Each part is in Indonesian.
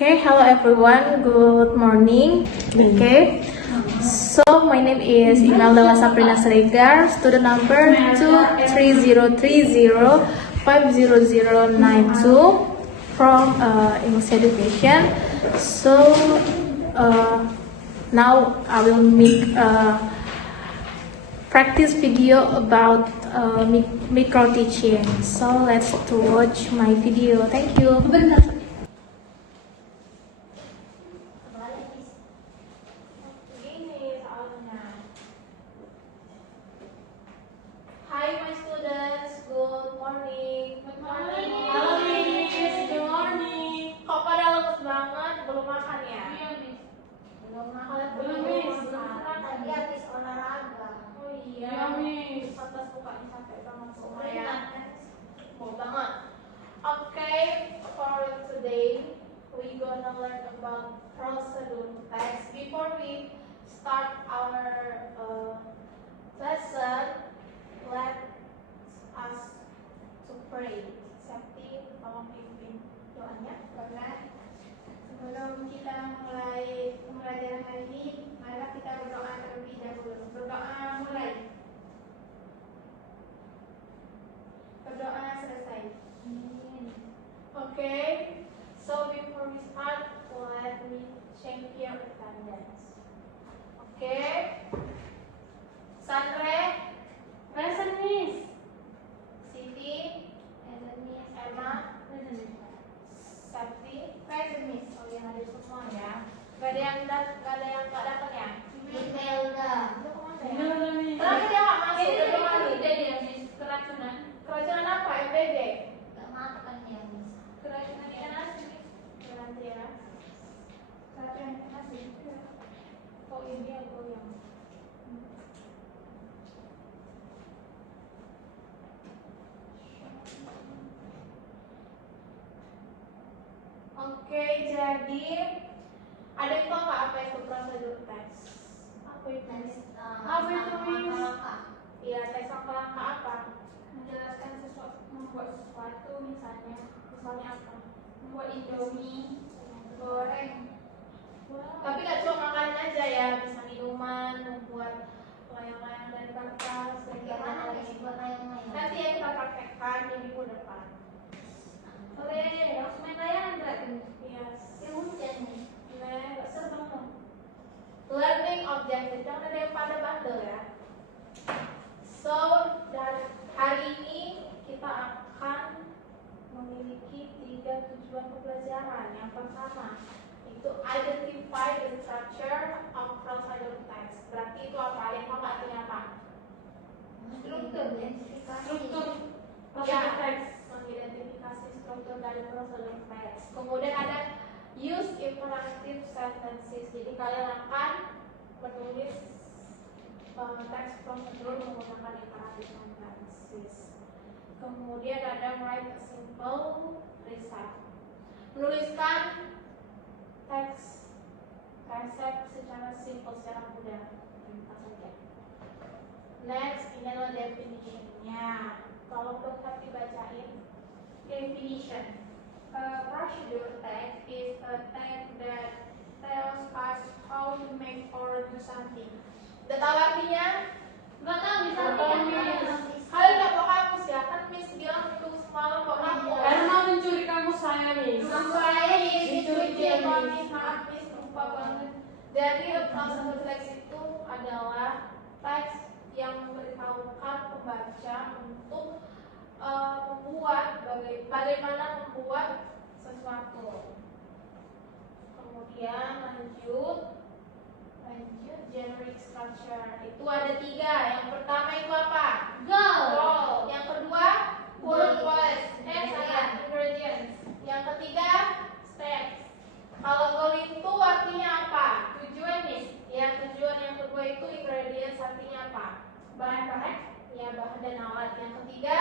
Okay, hello everyone. Good morning. Okay, so my name is Imelda Sabrina Sregar, student number 23030500092 from English Education. So now I will make a practice video about micro teaching. So let's watch my video. Thank you. Hi my students, good morning. Good morning. Halo Miss, good morning. Kok pada lemes banget, belum makan ya? Iya Miss. Belum makan. Belum Miss. Tadi habis olahraga. Oh iya Miss. Pantas mukanya capek banget semua ya. Mau banget. Okay, for today we gonna learn about procedure text. Before we start our lesson, let us to pray. Septi, tolong pimpin doanya. Sebelum kita mulai pembelajaran hari ini, mari kita berdoa terlebih dahulu. Berdoa mulai. Berdoa selesai. Okay. So before we start, let me check your attendance. Okay. Sandre. Present Miss. Siti. Present Miss. Emma. Present Miss. Septi. Present Miss. Oh yang ada semua ya. Gak ada yang nggak dapat ya? Imelda. Itu kemana ya? Kenapa dia nggak masuk? Udah dia Miss. Keracunan. Keracunan apa? MBG. Gak makan ya Miss. Keracunan ikan asin. Nanti ya. Keracunan ikan asin. Oh ini aku yang. Oke, jadi ada yang tahu nggak apa itu prosedur teks? Apa itu? Apa itu? Iya, teks langkah-langkah apa? Menjelaskan sesuatu, membuat sesuatu, misalnya apa? Membuat Indomie, goreng. Tapi nggak cuma makanan aja ya, bisa minuman, membuat layang-layang dari kertas, dan lain-lain. Nanti ya kita praktekkan di minggu depan. Langsung main layangan berarti? Yes. Ya hujan nih. Gak seru dong. Learning objective, jangan ada yang pada bandel ya. So, dari hari ini kita akan memiliki 3 tujuan pembelajaran. Yang pertama, itu identify the structure of procedure text. Berarti itu apa? Yang tahu artinya apa? Struktur, ya, teks. Mengidentifikasi struktur dari prosedur teks. Kemudian ada use imperative sentences. Jadi kalian akan menulis teks prosedur menggunakan imperative sentences. Kemudian ada write a simple receipt. Menuliskan teks resep secara simple, secara mudah. Saja. Next, ini adalah definition-nya. Kalau dokter dibacain. Definition. Procedure text is a text that tells us how to make or do something. Udah tahu artinya? Nggak tahu misalnya. Kalian nggak mau kamus ya? Kan Miss bilang itu semalam kok kamu. Karena mencuri kamus saya Miss. Saya dicuri Miss. Maaf Miss, lupa banget. Jadi procedure text itu adalah teks yang memberitahukan pembaca untuk bagaimana membuat sesuatu. Kemudian lanjut generic structure. Itu ada 3. Yang pertama itu apa? Goal. Yang kedua purpose. Ingredients. Yang ketiga steps. Kalau goal itu artinya apa? Tujuan Miss. Ya, tujuan yang kedua itu ingredients artinya apa? Bahan-bahan. Ya, bahan dan alat. Yang ketiga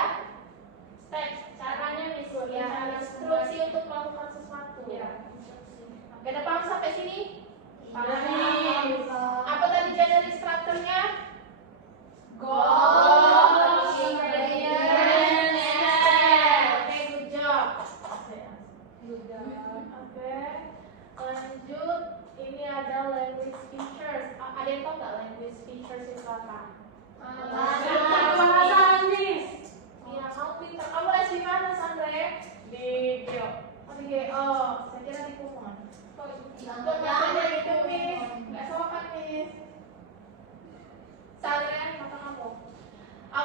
steps, caranya Miss, ya, instruksi untuk melakukan sesuatu. Ya, instruksi. Oke, ada paham sampai sini? Paham. Apa tadi generic structure-nya? Goal, ingredients, steps. Oke, good job. Oke.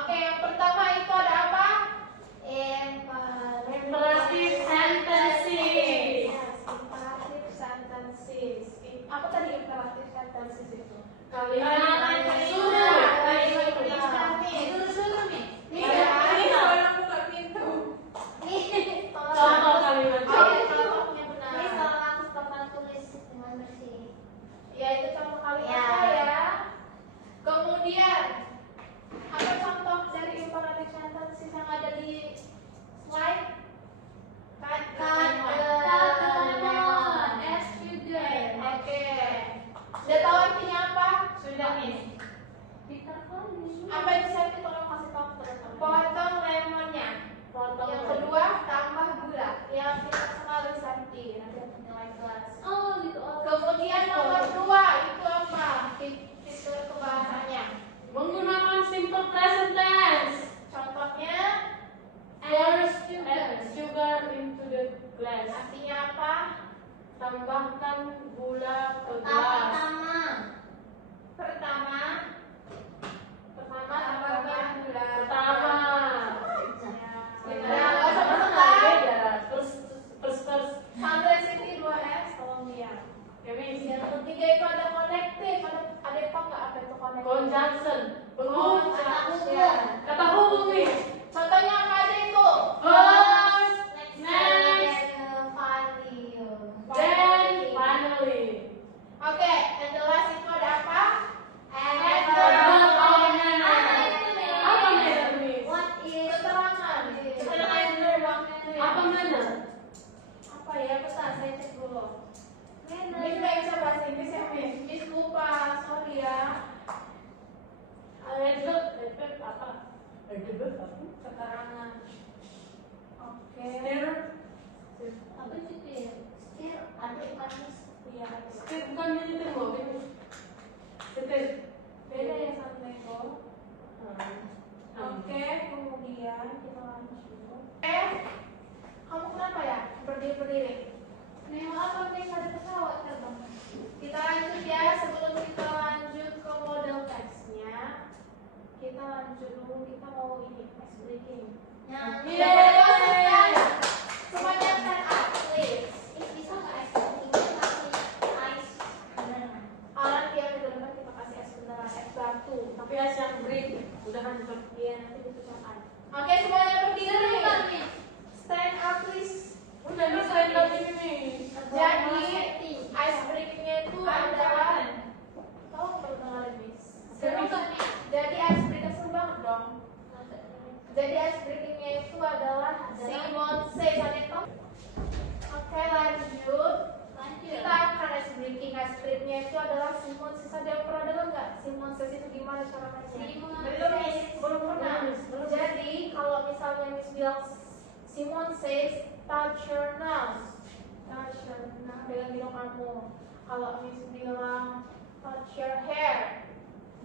Oke, yang pertama itu ada apa? Imperative sentences. Imperative sentences. Apa tadi imperative sentences itu? Kalimat suruh. Contoh kalimat. Contohnya benar. Ya itu contoh kalimat ya. Kemudian apa contoh dari imperative sentences yang ada di slide? Oke. Udah tahu artinya apa? Sudah nih. Apa itu saya tolong kasih tahu teman-teman. Potong lemonnya. Yang kedua tambah gula. Yang kita kenal Santi. Nanti ada nilai kelas. Kemudian nomor 2 itu apa? Fitur kebahasanya. Menggunakan simple present tense. Contohnya Add sugar into the glass. artinya apa? Tambahkan gula ke gelas. Pertama tambahkan gula. Pertama. Ya, nggak usah bertengkar. Beda. Terus. Sampai sini 2S, tolong diam. Yang ketiga itu ada connective. Ada yang tahu nggak apa itu connective? Conjunction. Conjunction. Kata hubung nih. Contohnya apa aja itu? First, next, then finally. Oke, and the last itu ada apa? Apa manner nih? Keterangan. Keterangan berulang. Apa manner? Apa ya? Bentar, saya cek dulu. Miss nggak bisa bahasa Inggris ya, Miss? Miss lupa, sorry ya. Adverb apa? Adverb apa? Keterangan. Oke. Iya. Setir bukan nyetir mobil. Setir. Beda ya sama Lego. Oke, kemudian kita lanjut. Kamu kenapa ya? Berdiri. Nih maaf nih ada pesawat terbang. Kita lanjut ya, sebelum kita lanjut ke model teksnya, kita lanjut dulu. Kita mau ini ice breaking. Semuanya stand up, please. Alat yang di depan kita kasih es beneran, es batu. Tapi es yang break udah hancur. Iya, nanti ditutupan. Oke, semuanya berdiri. Stand up, please. Udah nih saya tadi ini. Jadi, ice breakingnya itu adalah tolong perkenalkan, Miss. Jadi ice breaking seru banget dong. Jadi ice breakingnya itu adalah Simon Says. Ada yang tahu? Oke, lanjut. Kita akan ice breaking. Ice breakingnya itu adalah Simon Says. Ada yang pernah dengar nggak? Simon Says itu gimana cara mainnya? Belum pernah. Jadi kalau misalnya Miss bilang Simon Says, touch your nose. Pegang hidung kamu. Kalau Miss bilang touch your hair,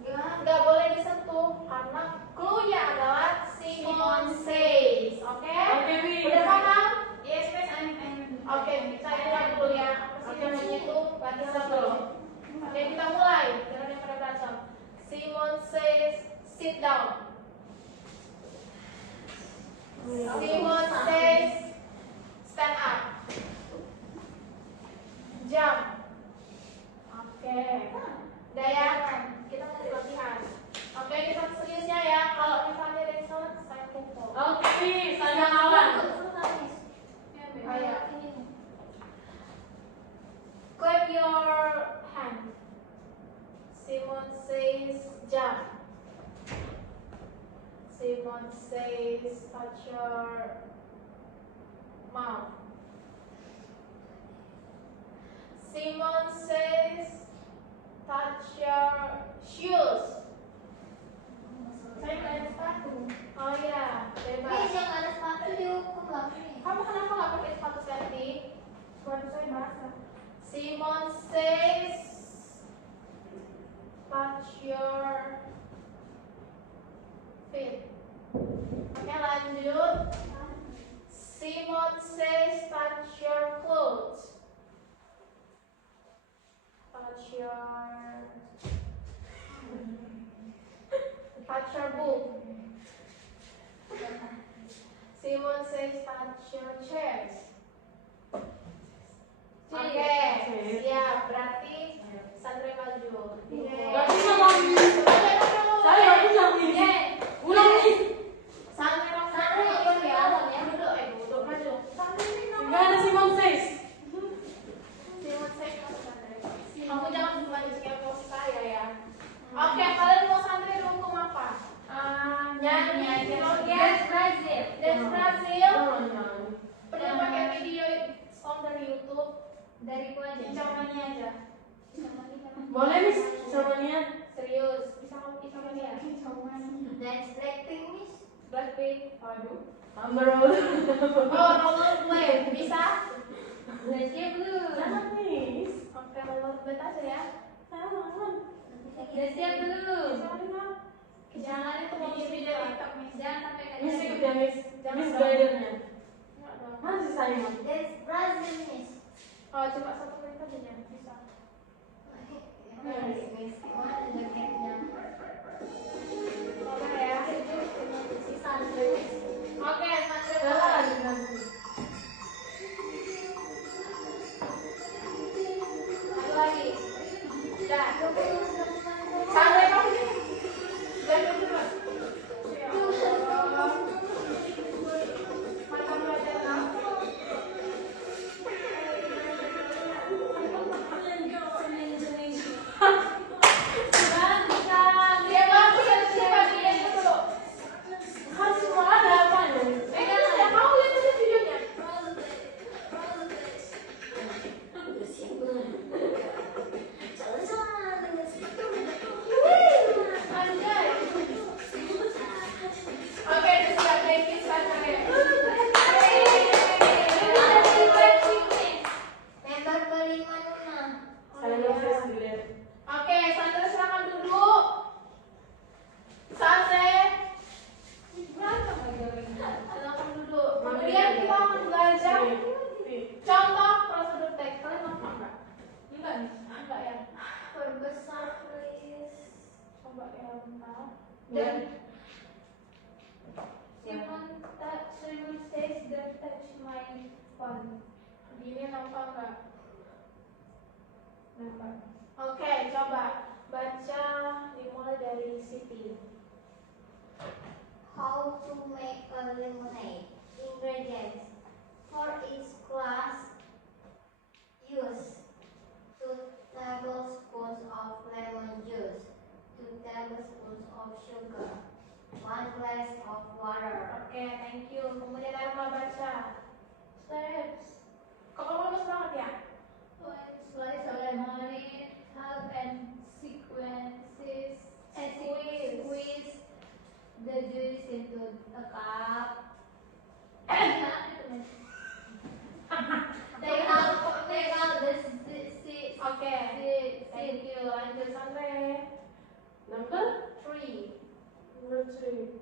nggak boleh disentuh karena clue-nya adalah Simon Says. Oke? Miss. Udah paham? Yes, Miss. I'm Oke, kita ulang dulu ya. Apa sih namanya itu? Latihan dulu. Oke, kita mulai. Jangan yang pada berantem. Simon Says, sit down. Simon Says, stand up. Jump. Oke. Udah ya? Kita masih latihan. Oke, kita seriusnya ya. Kalau misalnya ada yang salah, saya pukul. Oke, saya kawan. Ayo. Clap your hand. Simon Says, jump. Simon Says, touch your mouth. Simon Says, touch your shoes. Saya nggak ada sepatu. Oh ya, bebas. Kamu kenapa nggak pakai sepatu Sandy? Sepatu saya basah. Simon Says, touch your feet. Oke, lanjut. Simon Says, touch your clothes. Touch your book. chairs. Oke, Chairs. siap. Berarti Sandra maju. Berarti sama Miss. Saya ulang Miss. Ulang Miss. Sandra maju ya. Duduk maju. Enggak ada Simon Says. Simon Says masuk Sandra. Kamu jangan maju kayak pose saya ya. Oke, kalian mau Sandra dihukum apa? Nyanyi aja. Dance Brazil. Dance Brazil. Perlu pakai video song dari YouTube. Dari ku aja. Coba nyanyi aja. Boleh Miss, semuanya. Serius. Bisa nyanyi ya? Dance Blackpink, Miss. Blackpink. Aduh. Number Oh, rollerblade. Bisa? Dance Blue. Jangan Miss. Oke, rollerblade aja ya. Dance Blue. Jangan itu mau video TikTok, Miss. Jangan sampai ke Miss ikut ya Miss. Miss guidernya. Masih Simon. Dance Brazil, Miss. Oh, coba 1 menit aja ya. Bisa. Miss, gimana jaketnya? Oke ya. Si Sandra, Miss. Oke, Sandra Jalan. mulai. Satu lagi. Udah. Sandra kamu nih. Jangan dulu. Ya Allah. Mata belajar kamu. Dia bagus ya, siapa dia dulu. Kan semua ada apa ya? Ya kamu lihat aja videonya. Anjay. Oke, sudah thank you Sandra. Member kelima Nuna. Saya Miss dilihat. Oke, Sandra silakan duduk. Sandra. Silakan duduk. Kemudian kita akan belajar contoh prosedur teks. Kalian mau enggak? Enggak nih, enggak ya. Perbesar, please. Coba ya bentar. Dan Simon says don't touch my phone. Gini nampak enggak? Nampak. Oke, coba baca dimulai dari Siti. How to make a lemonade. Ingredients. For each glass, use 2 tablespoons of lemon juice, 2 tablespoons of sugar, 1 glass of water. Oke, thank you. Kemudian Erma baca. Steps. Kok kamu lemes banget ya? Slice of lemonade, half and squeeze the juice into a cup. Take out the seeds. Oke, thank you. Lanjut Sandra. number 3. number 3.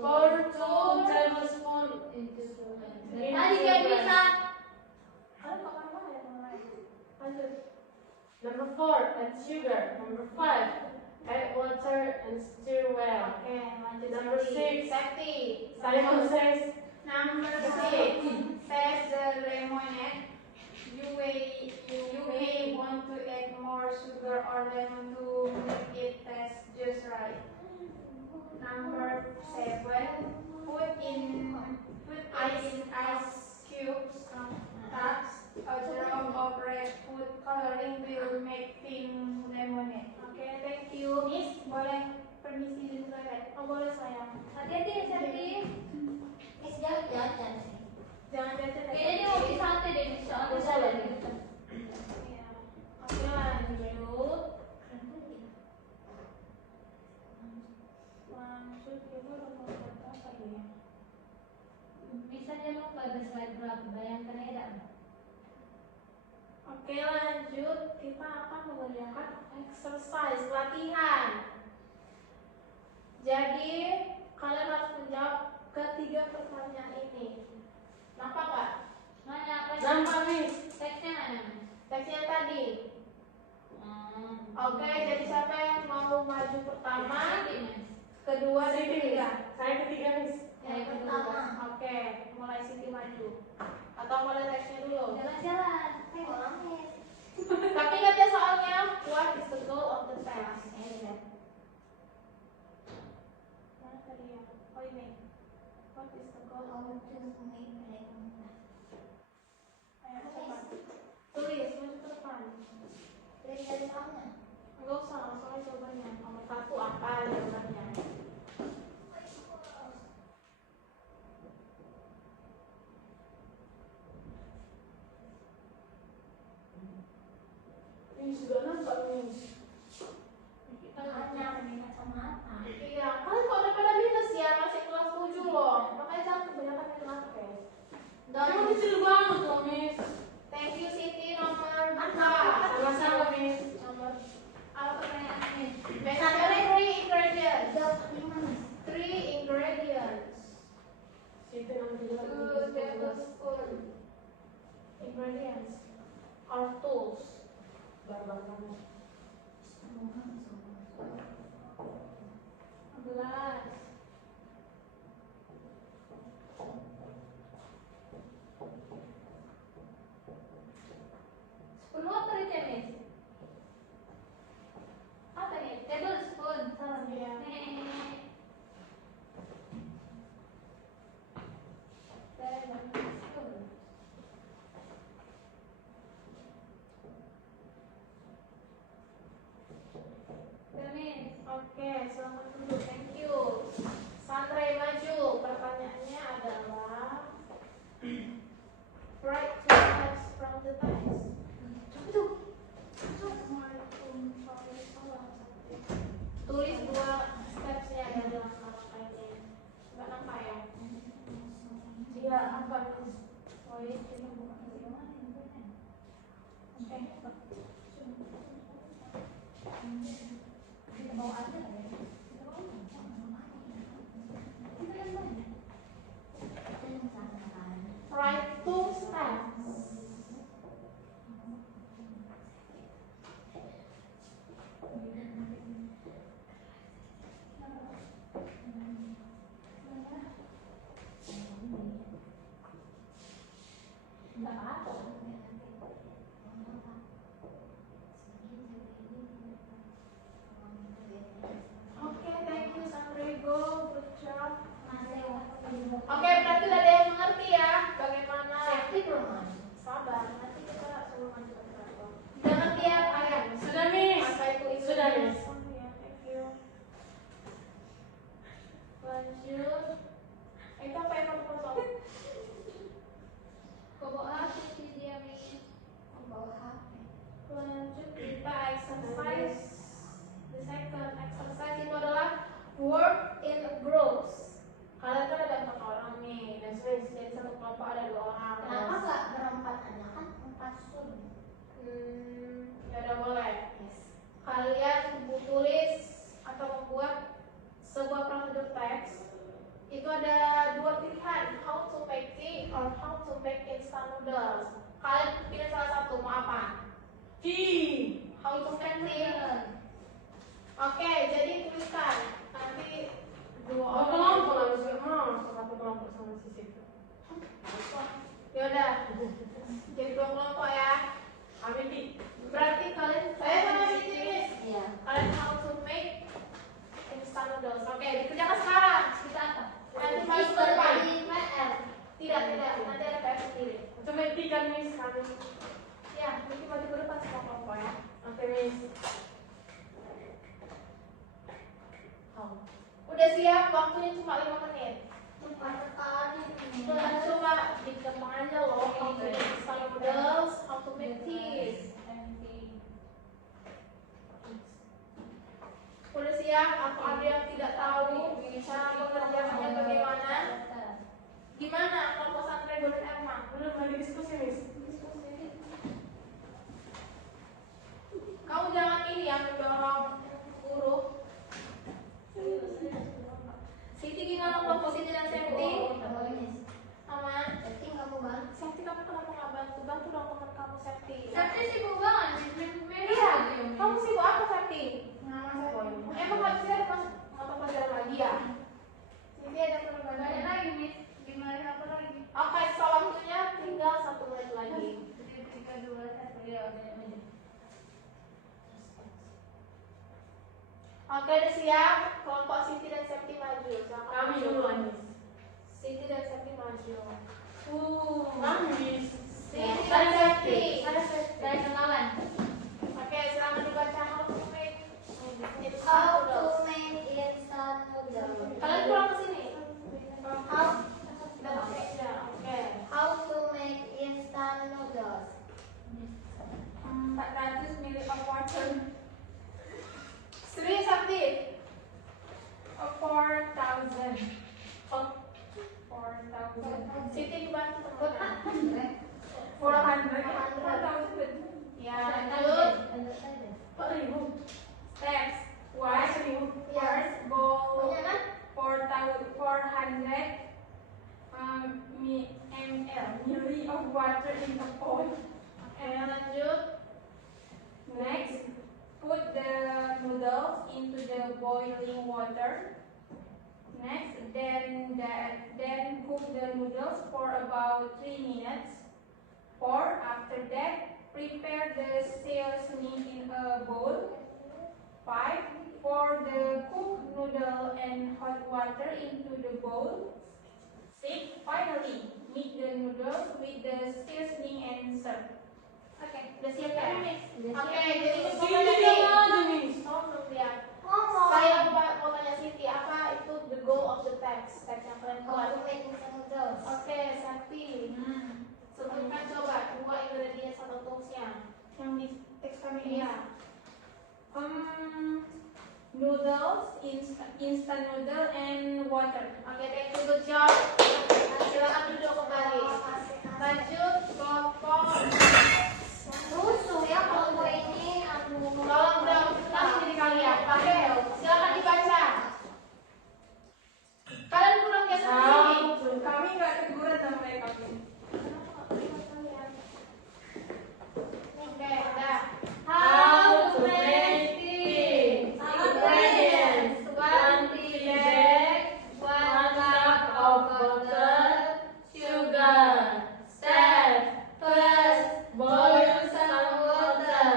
For 2 tablespoon into Tadi nggak bisa. Kalian kok mana ya mulai? Lanjut. Number 4, add sugar. Number 5, add water and stir well. Oke, lanjut. Number Safety. 6. Safety. Simon says, Number 6 says the lemonade. You may want to add more sugar or lemon to make it taste just right. Number 7, put ice in ice cubes. Touch a drop of red food coloring will make pink lemonade. Oke, thank you. Miss, boleh permisi di toilet? Oh, boleh sayang. Hati-hati ya, Santi. Miss, jangan sih. Jangan biasa. Kayaknya dia mau di santai deh, Miss. Soalnya Bisa salah lah. gitu. Iya. Oke, lanjut. Lanjut, kita udah mau buat apa ya? Misalnya lupa ada slide berapa, bayangkan ya dah. Oke, lanjut. Kita akan mengerjakan exercise latihan. Jadi, kalian harus menjawab ketiga pertanyaan ini. Nampak nggak? Mana apa? nampak Miss. Teksnya mana? Teksnya tadi. Oke, jadi siapa yang mau maju pertama? Mas. Kedua dan Siti, Miss. ketiga. Saya ketiga Miss. Yang pertama. Oke, mulai. mulai Siti maju. Atau mulai teksnya dulu. Jalan-jalan. Tengok Miss. Tapi ingat ya soalnya, what is the goal of the text? Mana tadi ya? Oh ini. What is the goal of the text? Ayo cepat. Tulis, maju ke depan. Dari soalnya. Enggak usah, langsung aja jawabannya. Nomor 1 apa jawabannya? Ini sudah nampak Miss. Kita Hanya minat sama apa? iya, kalian kok udah pada minus ya, masih kelas 7 loh. Makanya jangan kebanyakan minum HP. Kamu kecil banget loh Miss. Thank you Siti, nomor 4. Sama-sama Miss. Nomor apa pertanyaannya? Satu. Mention 3 ingredients. Jawab 5 Miss. 3 ingredients Itu nomor 2. to tablespoon. Ingredients or tools. Barbar kamu. 11. Spoon water itu ya, Miss? Apa nih? Tablespoon. Salah ya. Oke, selamat dulu. Thank you. Sandra maju. Pertanyaannya adalah write two steps from the text. Tulis 2 stepsnya dari langkah-langkahnya. Enggak nampak ya? Iya, apa Miss? Oh iya, kita buka di mana ini? Kita bawa aja lah ya. Write 2 steps. Enggak apa-apa. Oke, thank you Sandrigo. Good job. Masih Oke, berarti udah ada yang mengerti ya bagaimana safety belum Mas? sabar. Nanti kita suruh maju ke depan. Udah ngerti ya kalian? Sudah Miss. Apa itu Sudah Miss. Oh ya, thank you. Lanjut. Itu apa yang kamu foto? Kau bawa HP dia Miss. Bawa HP. Lanjut kita exercise. The second exercise itu adalah work in groups. Kalian kan ada 4 orang nih, dan jadi satu kelompok ada 2 orang. Kenapa nggak berempat aja kan 4 sun? Ya udah boleh. Kalian tulis atau membuat sebuah prosedur teks. Itu ada 2 pilihan, how to make tea or how to make instant noodles. Kalian pilih salah satu, mau apa? Tea. How to make tea. Oke, jadi tuliskan. Nanti 2 Oh, orang. kelompok lah Miss. Mau satu kelompok sama si situ. Yaudah, jadi 2 kelompok ya. Ambil tea. Berarti kalian, saya sama Siti. Iya. Kalian how to make instant noodles. Oke, dikerjakan sekarang. Kita apa? Nanti masuk ke depan. Di PR. Tidak, nanti ada PR sendiri. Coba tea kan Miss kami. Ya, nanti maju ke depan semua kelompok ya. Oke Miss. Udah siap, waktunya cuma 5 menit. Cepat sekali. Udah coba dikembang aja loh. How to make instant noodles, how to make tea. Udah siap? Atau ada yang tidak tahu cara mengerjakannya bagaimana? Gimana kelompok Sandra dan Emma? Belum lagi diskusi Miss. Kamu jangan ini ya mendorong guru. Siti gimana kelompok Siti dan Septi? Sama Tapi kamu bang. Septi, kamu kenapa nggak bantu? Bantu dong teman kamu Septi. Septi sibuk banget. Iya, kamu sibuk apa Septi? Emang habis ada mata pelajaran lagi ya? Siti ada penerbangan Banyak lagi Miss. Gimana apa lagi? Miss. Safety. Dari kenalan. Oke, silakan dibaca how to make How instant to noodles. make instant noodles. Kalian pulang ke sini. How Oke. how to make instant noodles. 400 ml of water. Sri Sakti. 4,000. Oh, 4,000. Siti dibantu teman-teman. 400. 4,000. Ya, lanjut. Steps. First, boil Punya kan? 400 ml of water in the pot. Oke, lanjut. Next, put the noodles into the boiling water. Next, then cook the noodles for about 3 minutes. After that, prepare the seasoning in a bowl. 5. Pour the cooked noodle and hot water into the bowl. 6. Finally, mix the noodles with the seasoning and serve. Oke, udah siap ya, Miss? Oke, jadi Miss mau tanya nih. Oh, belum lihat. Saya mau tanya Siti, apa itu the goal of the text yang kalian How buat? to make instant noodles. Oke, Sakti. Sebutkan coba 2 ingredients atau toolsnya yang di teks kami ini. Noodles, instant noodle, and water. Oke, thank you, good job. Silakan duduk kembali. Lanjut, kelompok. Susu ya kalau ini Tolong dong, langsung jadi kalian. Oke, silakan dibaca. Kalian kurang biasa di sini. Kami nggak teguran sama mereka. Oke, udah. How to make tea. Ingredients: 1 tea bag, 1 cup of butter, sugar. Step: first, boil some water.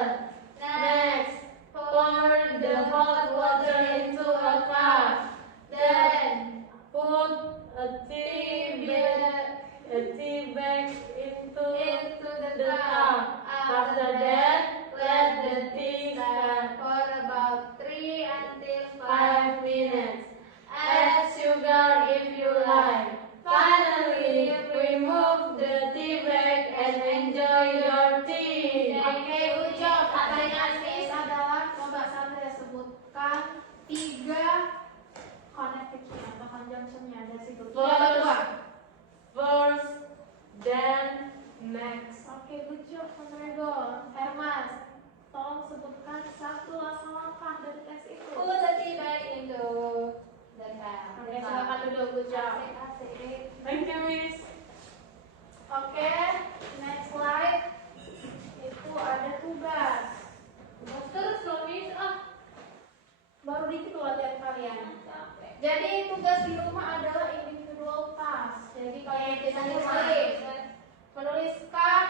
Next, pour the hot water into a cup. Then, put a tea bag into the cup. After that, let the tea stand for about 3 until 5 minutes. Add sugar if you like. Finally, remove the tea bag and enjoy your tea. Oke, good job. Pertanyaan Miss adalah coba Sandra sebutkan 3 connectivity atau conjunctionnya dari situ. First, then, next. Oke, good job Sandra. Hermas, tolong sebutkan 1 langkah-langkah dari teks itu. put the tea bag into the cup. Oke, silakan duduk. Good job. Asik. Thank you, Miss. Oke, next slide. Itu ada tugas. Terus loh Miss, baru dikit loh latihan kalian. Jadi tugas di rumah adalah individual task. Jadi kalian biasanya menuliskan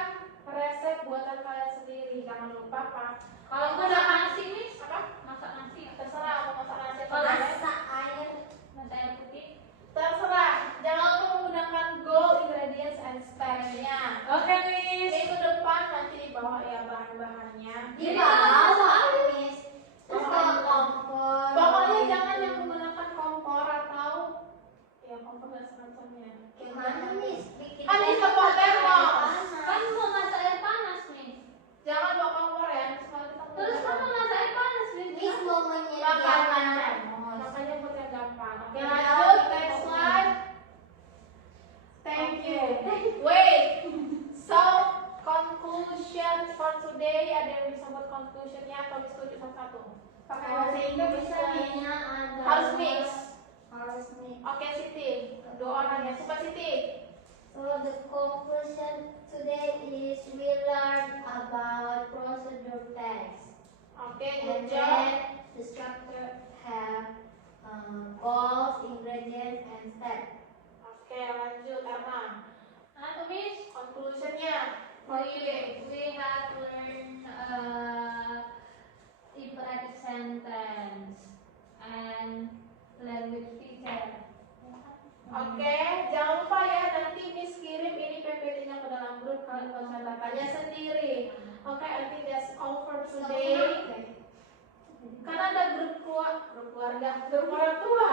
resep buatan kalian sendiri. Jangan lupa Pak. Kalau masak nasi Miss, apa? Masak nasi. Terserah mau masak nasi atau Masak air. masak air putih. Terserah. Jangan lupa menggunakan gold ingredients and steps-nya. Oke, Miss. Minggu depan nanti di bawah ya bahan-bahannya. Di bawah, Miss. Terus kalau kompor. Pokoknya jangan yang menggunakan kompor atau ya kompor dan semacamnya. Gimana, Miss? Bikin Kan bisa bawa termos. Kan mau masak air panas, Miss. Jangan bawa kompor ya. Terus kan mau masak air panas, Miss mau menyediakan makanya termos. makanya buat yang gampang. Oke, lanjut next slide. Thank you. Wait. So conclusion for today, ada yang bisa buat conclusionnya atau diskusi satu-satu? Pakai bahasa Inggris bisa nih. Harus mix. Harus mix. Oke Siti, 2 orang ya. Cepat Siti. So the conclusion today is we learn about procedure text. Oke, And good then job. the structure have goals, ingredients, and steps. Oke, lanjut Arma. Nah, Miss, Conclusionnya. we have learned imperative sentence and language feature. Oke, jangan lupa ya nanti banget kosakatanya sendiri. Oke, I think that's all for today. Karena ada grup keluarga, grup orang tua.